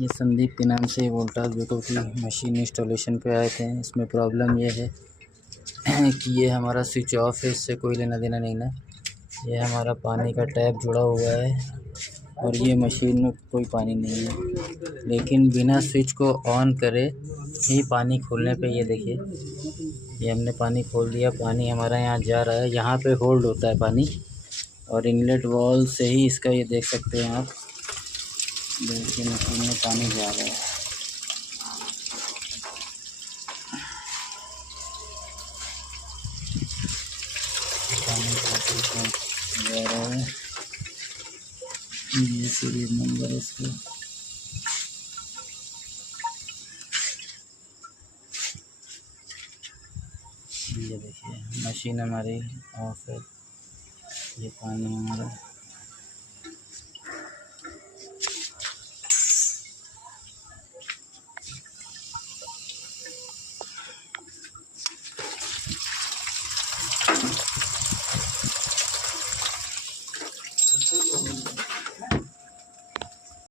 ये संदीप के नाम से वोल्टास वेको की मशीन इंस्टॉलेशन पे आए थे। इसमें प्रॉब्लम ये है कि ये हमारा स्विच ऑफ है, इससे कोई लेना देना नहीं ना। ये हमारा पानी का टैप जुड़ा हुआ है और ये मशीन में कोई पानी नहीं है, लेकिन बिना स्विच को ऑन करे ही पानी खोलने पे ये देखिए, ये हमने पानी खोल दिया, पानी हमारा यहाँ जा रहा है। यहाँ पे होल्ड होता है पानी और इनलेट वॉल से ही इसका ये देख सकते हैं आप, देखिए मशीन में पानी जा रहा है। पानी जा रहा है, ये सीरियल नंबर है इसका। ये देखिए मशीन हमारी ऑफ है, ये पानी हमारा